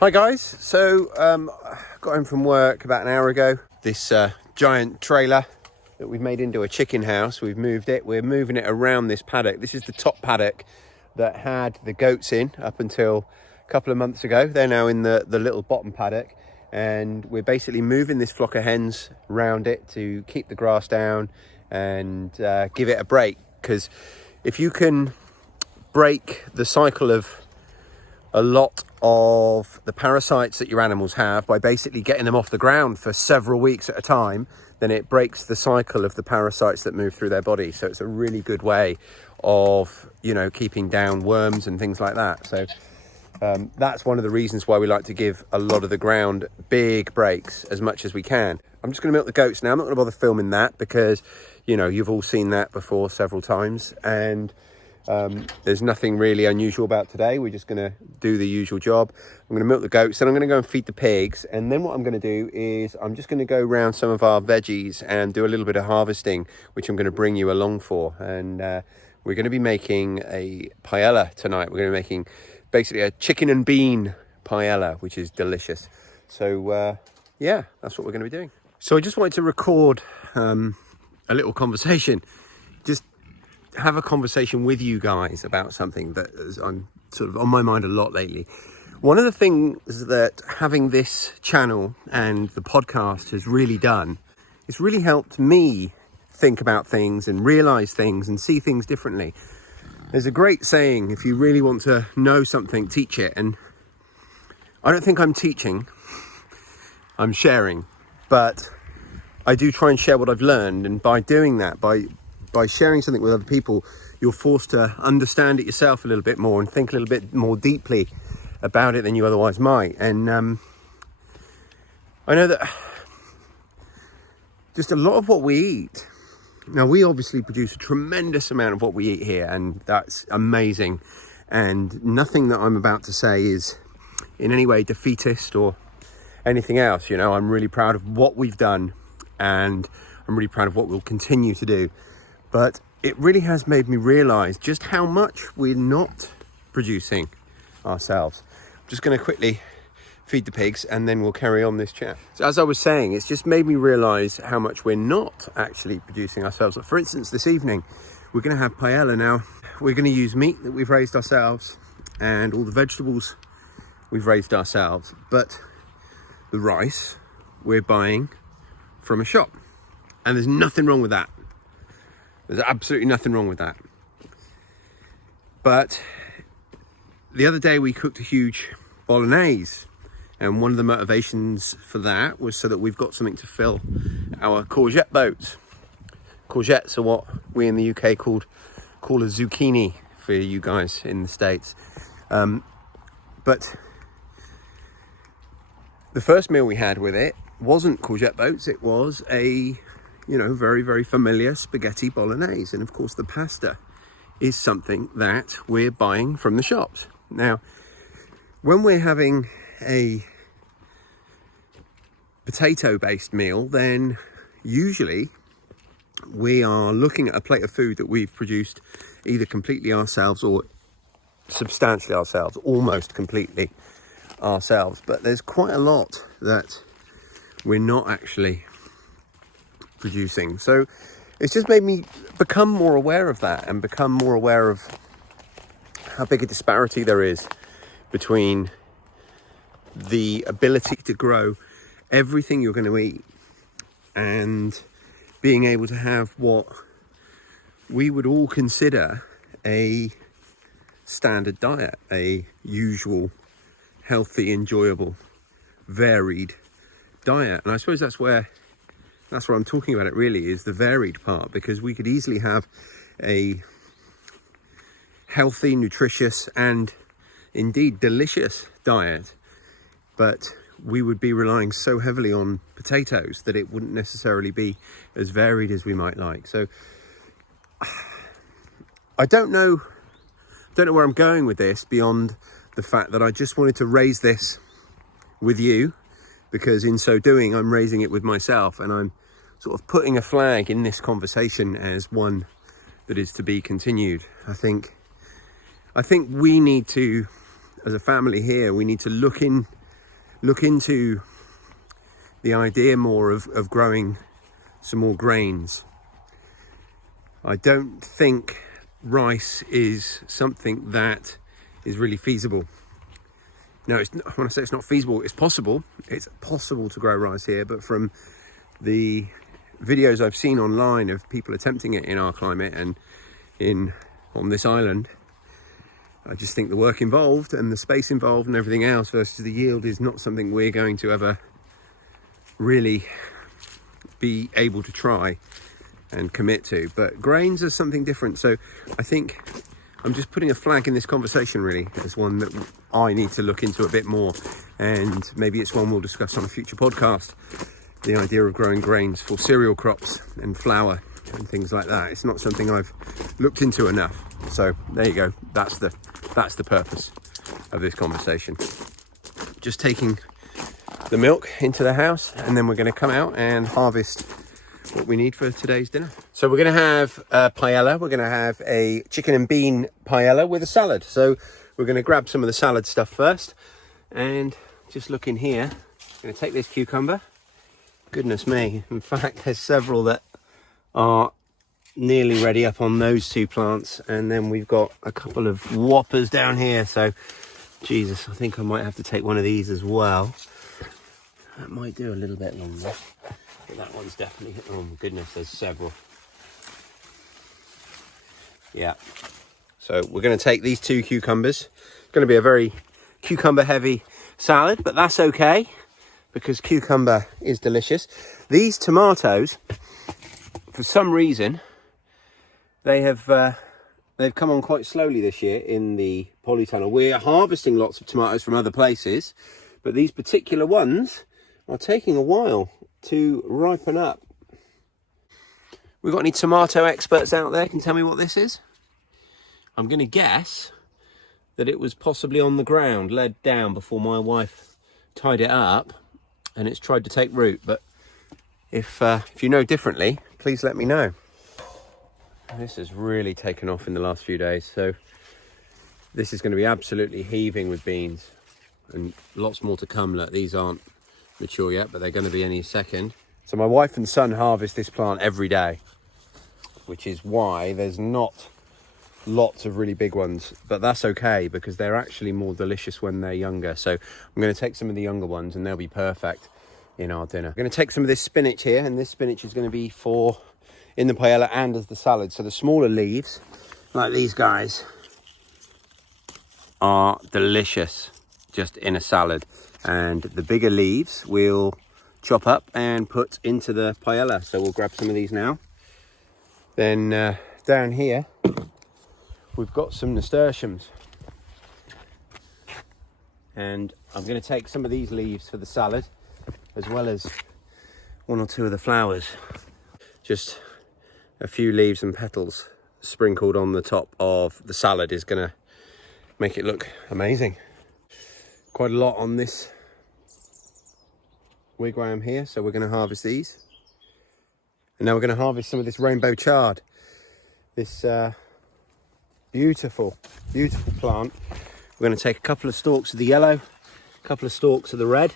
Hi guys, so got home from work about an hour ago. This giant trailer that we've made into a chicken house, we've moved it. We're moving it around this paddock. This is the top paddock that had the goats in up until a couple of months ago. They're now in the little bottom paddock, and we're basically moving this flock of hens around it to keep the grass down and give it a break. Because if you can break the cycle of a lot of the parasites that your animals have by basically getting them off the ground for several weeks at a time, then it breaks the cycle of the parasites that move through their body. So it's a really good way of, keeping down worms and things like that. So that's one of the reasons why we like to give a lot of the ground big breaks as much as we can. I'm just going to milk the goats now. I'm not going to bother filming that because, you've all seen that before several times, and there's nothing really unusual about today. We're just going to do the usual job. I'm going to milk the goats, then I'm going to go and feed the pigs. And then what I'm going to do is I'm just going to go around some of our veggies and do a little bit of harvesting, which I'm going to bring you along for. And we're going to be making a paella tonight. We're going to be making basically a chicken and bean paella, which is delicious. So yeah, that's what we're going to be doing. So I just wanted to record a little conversation. Just have a conversation with you guys about something that is on my mind a lot lately. One of the things that having this channel and the podcast has really done, it's really helped me think about things and realize things and see things differently. There's a great saying, if you really want to know something, teach it. And I don't think I'm teaching, I'm sharing, but I do try and share what I've learned. And by doing that, by sharing something with other people, you're forced to understand it yourself a little bit more and think a little bit more deeply about it than you otherwise might. And I know that just a lot of what we eat, now we obviously produce a tremendous amount of what we eat here, and that's amazing. And nothing that I'm about to say is in any way defeatist or anything else. I'm really proud of what we've done, and I'm really proud of what we'll continue to do. But it really has made me realise just how much we're not producing ourselves. I'm just going to quickly feed the pigs and then we'll carry on this chat. So as I was saying, it's just made me realise how much we're not actually producing ourselves. Like for instance, this evening, we're going to have paella. Now, we're going to use meat that we've raised ourselves and all the vegetables we've raised ourselves. But the rice we're buying from a shop. And there's nothing wrong with that. There's absolutely nothing wrong with that. But the other day we cooked a huge bolognese, and one of the motivations for that was so that we've got something to fill our courgette boats. Courgettes are what we in the UK call a zucchini for you guys in the States. But the first meal we had with it wasn't courgette boats, it was a very, very familiar spaghetti bolognese. And of course, the pasta is something that we're buying from the shops. Now, when we're having a potato-based meal, then usually we are looking at a plate of food that we've produced either completely ourselves or substantially ourselves, almost completely ourselves. But there's quite a lot that we're not actually producing. So it's just made me become more aware of that and become more aware of how big a disparity there is between the ability to grow everything you're going to eat and being able to have what we would all consider a standard diet, a usual, healthy, enjoyable, varied diet. And I suppose that's what I'm talking about. It really is the varied part, because we could easily have a healthy, nutritious, and indeed delicious diet, but we would be relying so heavily on potatoes that it wouldn't necessarily be as varied as we might like. So I don't know where I'm going with this beyond the fact that I just wanted to raise this with you, because in so doing, I'm raising it with myself, and I'm sort of putting a flag in this conversation as one that is to be continued. I think we need to, as a family here, we need to look in look into the idea more of growing some more grains. I don't think rice is something that is really feasible. No, when I say it's not feasible, it's possible. It's possible to grow rice here, but from the videos I've seen online of people attempting it in our climate and on this island, I just think the work involved and the space involved and everything else versus the yield is not something we're going to ever really be able to try and commit to. But grains are something different. So I think I'm just putting a flag in this conversation really as one that I need to look into a bit more, and maybe it's one we'll discuss on a future podcast. The idea of growing grains for cereal crops and flour and things like that. It's not something I've looked into enough. So there you go. That's the purpose of this conversation. Just taking the milk into the house, and then we're going to come out and harvest what we need for today's dinner. So we're going to have a paella. We're going to have a chicken and bean paella with a salad. So we're going to grab some of the salad stuff first, and just look in here. I'm going to take this cucumber. Goodness me. In fact, there's several that are nearly ready up on those two plants, and then we've got a couple of whoppers down here. So Jesus, I think I might have to take one of these as well. That might do a little bit longer, but that one's definitely, oh my goodness, there's several. Yeah, so we're going to take these two cucumbers. It's going to be a very cucumber heavy salad, but that's okay because cucumber is delicious. These tomatoes, for some reason, they've come on quite slowly this year in the polytunnel. We're harvesting lots of tomatoes from other places, but these particular ones are taking a while to ripen up. We've got any tomato experts out there? Can tell me what this is? I'm going to guess that it was possibly on the ground, laid down before my wife tied it up, and it's tried to take root. But if you know differently, please let me know. This has really taken off in the last few days, so this is going to be absolutely heaving with beans, and lots more to come. Look, these aren't mature yet, but they're going to be any second. So my wife and son harvest this plant every day, which is why there's not lots of really big ones, but that's okay because they're actually more delicious when they're younger. So I'm going to take some of the younger ones and they'll be perfect in our dinner. I'm going to take some of this spinach here, and this spinach is going to be for in the paella and as the salad. So the smaller leaves, like these guys, are delicious just in a salad, and the bigger leaves we'll chop up and put into the paella. So we'll grab some of these now. Then down here we've got some nasturtiums, and I'm going to take some of these leaves for the salad as well as one or two of the flowers. Just a few leaves and petals sprinkled on the top of the salad is going to make it look amazing. Quite a lot on this wigwam here, so we're going to harvest these. And now we're going to harvest some of this rainbow chard. This beautiful, beautiful plant. We're going to take a couple of stalks of the yellow, a couple of stalks of the red,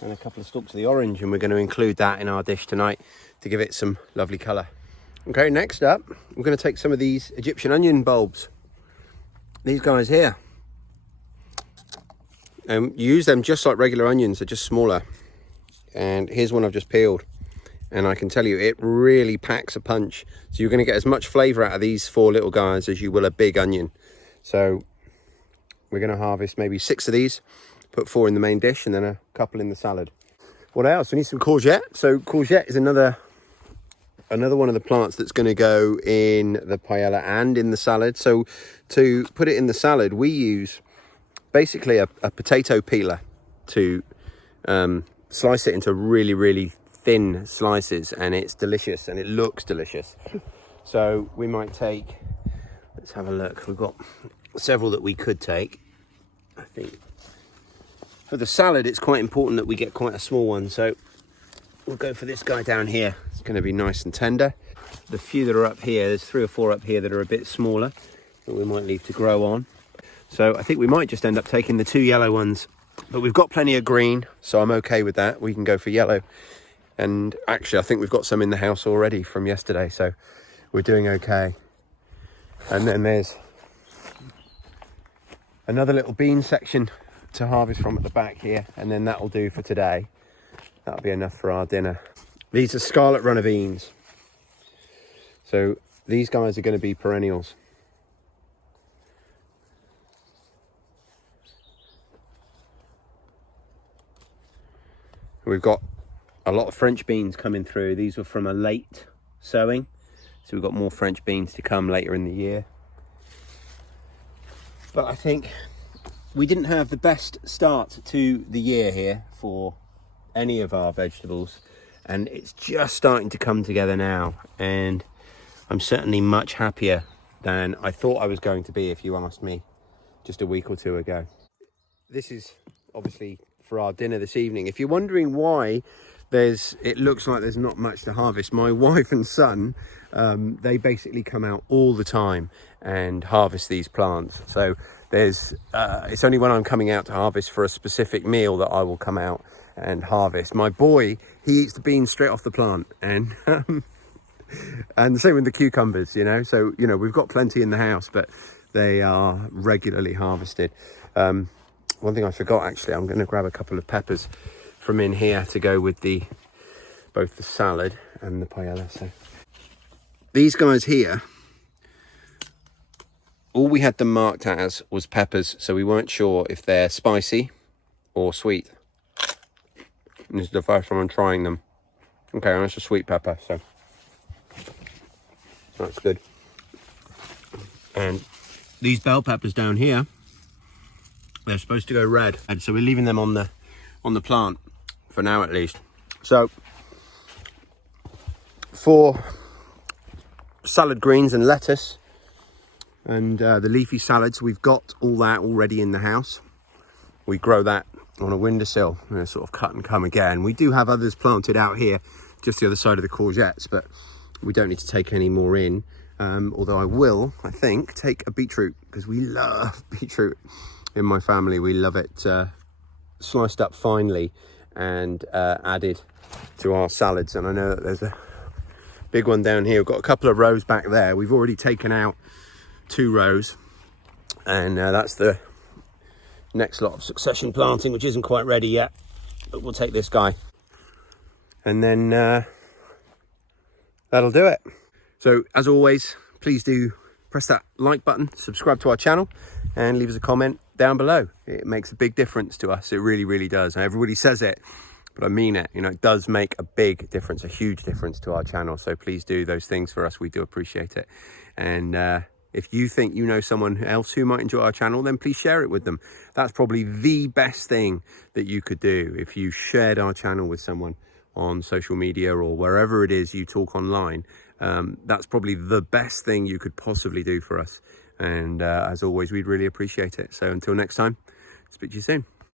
and a couple of stalks of the orange, and we're going to include that in our dish tonight to give it some lovely colour. Okay, next up, we're going to take some of these Egyptian onion bulbs. These guys here. You use them just like regular onions, they're just smaller. And here's one I've just peeled. And I can tell you, it really packs a punch. So you're going to get as much flavour out of these four little guys as you will a big onion. So we're going to harvest maybe 6 of these, put 4 in the main dish, and then a couple in the salad. What else? We need some courgette. So courgette is another one of the plants that's going to go in the paella and in the salad. So to put it in the salad, we use basically a potato peeler to slice it into really, really thin slices, and it's delicious and it looks delicious. So we might take, let's have a look. We've got several that we could take. I think for the salad, it's quite important that we get quite a small one. So we'll go for this guy down here. It's going to be nice and tender. The few that are up here, there's 3 or 4 up here that are a bit smaller that we might leave to grow on. So I think we might just end up taking the 2 yellow ones But we've got plenty of green, so I'm okay with that. We can go for yellow. And actually, I think we've got some in the house already from yesterday, so we're doing okay. And then there's another little bean section to harvest from at the back here, and then that'll do for today. That'll be enough for our dinner. These are scarlet runner beans. So these guys are going to be perennials. We've got a lot of French beans coming through. These were from a late sowing, so we've got more French beans to come later in the year. But I think we didn't have the best start to the year here for any of our vegetables, and it's just starting to come together now, and I'm certainly much happier than I thought I was going to be if you asked me just a week or two ago. This is obviously for our dinner this evening. If you're wondering why it looks like there's not much to harvest, my wife and son, they basically come out all the time and harvest these plants. So it's only when I'm coming out to harvest for a specific meal that I will come out and harvest. My boy, he eats the beans straight off the plant, and and the same with the cucumbers, you know. So, you know, we've got plenty in the house, but they are regularly harvested. One thing I forgot, actually, I'm going to grab a couple of peppers from in here to go with both the salad and the paella. So these guys here, all we had them marked as was peppers, so we weren't sure if they're spicy or sweet. And this is the first time I'm trying them. Okay, that's a sweet pepper, so that's good. And these bell peppers down here, they're supposed to go red, and so we're leaving them on the plant for now at least. So for salad greens and lettuce and the leafy salads, we've got all that already in the house. We grow that on a windowsill and sort of cut and come again. We do have others planted out here just the other side of the courgettes, but we don't need to take any more in. Although I will, I think, take a beetroot, because we love beetroot in my family. We love it sliced up finely and added to our salads. And I know that there's a big one down here. We've got a couple of rows back there. We've already taken out 2 rows, and that's the next lot of succession planting, which isn't quite ready yet, but we'll take this guy, and then that'll do it. So as always, please do press that like button, subscribe to our channel, and leave us a comment down below. It makes a big difference to us. It really, really does. Everybody says it, but I mean it. You know, it does make a big difference, a huge difference to our channel. So please do those things for us. We do appreciate it. And if you think you know someone else who might enjoy our channel, then please share it with them. That's probably the best thing that you could do. If you shared our channel with someone on social media or wherever it is you talk online, that's probably the best thing you could possibly do for us. And as always, we'd really appreciate it. So until next time, speak to you soon.